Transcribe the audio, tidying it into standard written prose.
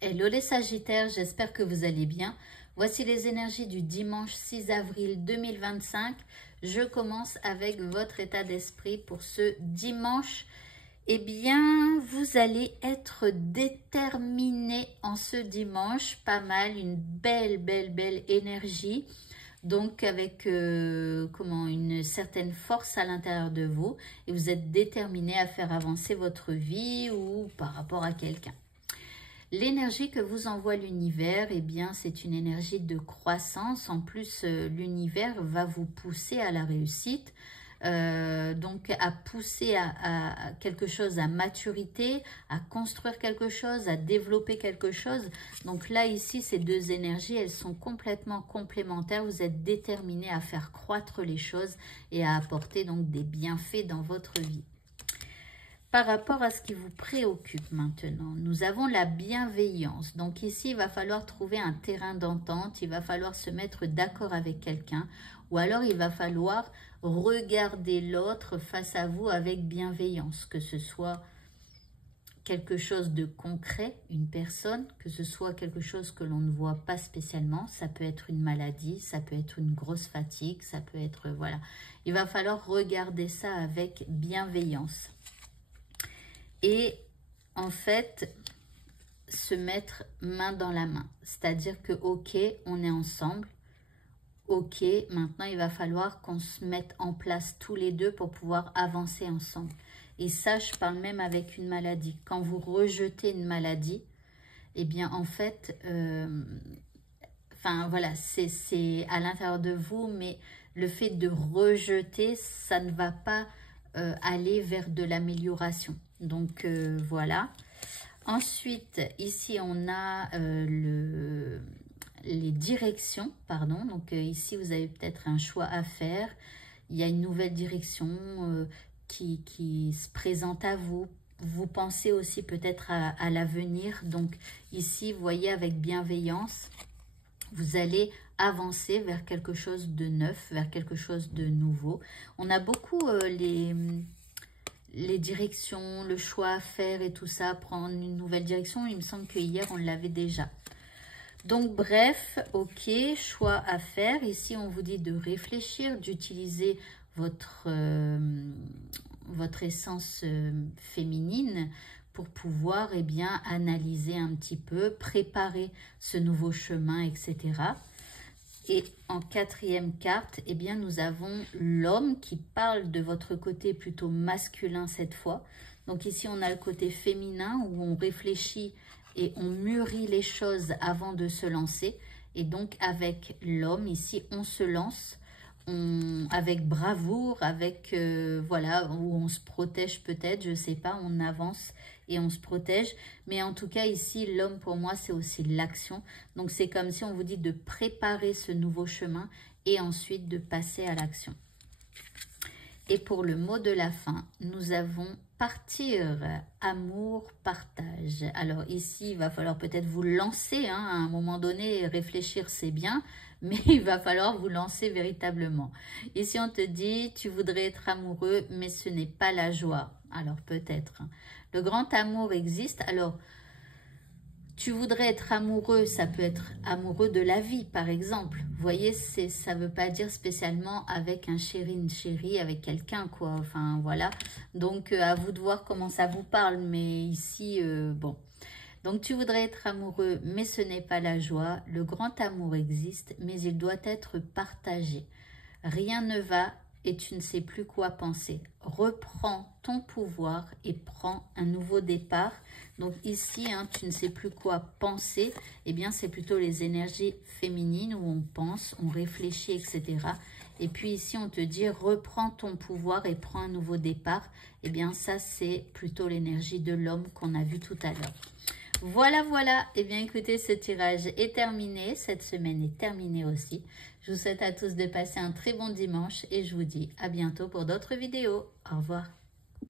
Hello les Sagittaires, j'espère que vous allez bien. Voici les énergies du dimanche 6 avril 2025. Je commence avec votre état d'esprit pour ce dimanche. Eh bien, vous allez être déterminé en ce dimanche. Pas mal, une belle énergie. Donc avec une certaine force à l'intérieur de vous. Et vous êtes déterminé à faire avancer votre vie ou par rapport à quelqu'un. L'énergie que vous envoie l'univers, eh bien, c'est une énergie de croissance. En plus, l'univers va vous pousser à la réussite, donc à pousser à quelque chose à maturité, à construire quelque chose, à développer quelque chose. Donc là, ici, ces deux énergies, elles sont complètement complémentaires. Vous êtes déterminé à faire croître les choses et à apporter donc des bienfaits dans votre vie. Par rapport à ce qui vous préoccupe maintenant, nous avons la bienveillance. Donc ici, il va falloir trouver un terrain d'entente, il va falloir se mettre d'accord avec quelqu'un, ou alors il va falloir regarder l'autre face à vous avec bienveillance, que ce soit quelque chose de concret, une personne, que ce soit quelque chose que l'on ne voit pas spécialement, ça peut être une maladie, ça peut être une grosse fatigue, ça peut être, voilà. Il va falloir regarder ça avec bienveillance. Et en fait, se mettre main dans la main. C'est-à-dire que, ok, on est ensemble. Ok, maintenant, il va falloir qu'on se mette en place tous les deux pour pouvoir avancer ensemble. Et ça, je parle même avec une maladie. Quand vous rejetez une maladie, eh bien, en fait, voilà, c'est à l'intérieur de vous, mais le fait de rejeter, ça ne va pas aller vers de l'amélioration. Donc, voilà. Ensuite, ici, on a les directions, pardon. Donc, ici, vous avez peut-être un choix à faire. Il y a une nouvelle direction qui se présente à vous. Vous pensez aussi peut-être à l'avenir. Donc, ici, vous voyez, avec bienveillance, vous allez avancer vers quelque chose de neuf, vers quelque chose de nouveau. On a beaucoup les directions, le choix à faire et tout ça, prendre une nouvelle direction. Il me semble que hier, on l'avait déjà. Donc, bref, ok, choix à faire. Ici, on vous dit de réfléchir, d'utiliser votre essence féminine pour pouvoir bien analyser un petit peu, préparer ce nouveau chemin, etc. Et en quatrième carte, bien, nous avons l'homme qui parle de votre côté plutôt masculin cette fois. Donc ici, on a le côté féminin où on réfléchit et on mûrit les choses avant de se lancer. Et donc, avec l'homme, ici, on se lance avec bravoure, avec, voilà, où on se protège peut-être, je ne sais pas, on avance et on se protège. Mais en tout cas, ici, l'homme, pour moi, c'est aussi l'action. Donc, c'est comme si on vous dit de préparer ce nouveau chemin et ensuite de passer à l'action. Et pour le mot de la fin, nous avons partir, amour, partage. Alors ici, il va falloir peut-être vous lancer, hein, à un moment donné, réfléchir c'est bien, mais il va falloir vous lancer véritablement. Ici, on te dit, tu voudrais être amoureux, mais ce n'est pas la joie. Alors peut-être. Le grand amour existe. Alors, tu voudrais être amoureux, ça peut être amoureux de la vie, par exemple. Vous voyez, ça ne veut pas dire spécialement avec un chéri, une chérie, avec quelqu'un, quoi. Enfin, voilà. Donc, à vous de voir comment ça vous parle. Mais ici, bon. Donc, tu voudrais être amoureux, mais ce n'est pas la joie. Le grand amour existe, mais il doit être partagé. Rien ne va et tu ne sais plus quoi penser. Reprends ton pouvoir et prends un nouveau départ. Donc ici, hein, tu ne sais plus quoi penser. Eh bien, c'est plutôt les énergies féminines où on pense, on réfléchit, etc. Et puis ici, on te dit, reprends ton pouvoir et prends un nouveau départ. Eh bien, ça, c'est plutôt l'énergie de l'homme qu'on a vu tout à l'heure. Voilà, voilà. Eh bien, écoutez, ce tirage est terminé. Cette semaine est terminée aussi. Je vous souhaite à tous de passer un très bon dimanche et je vous dis à bientôt pour d'autres vidéos. Au revoir.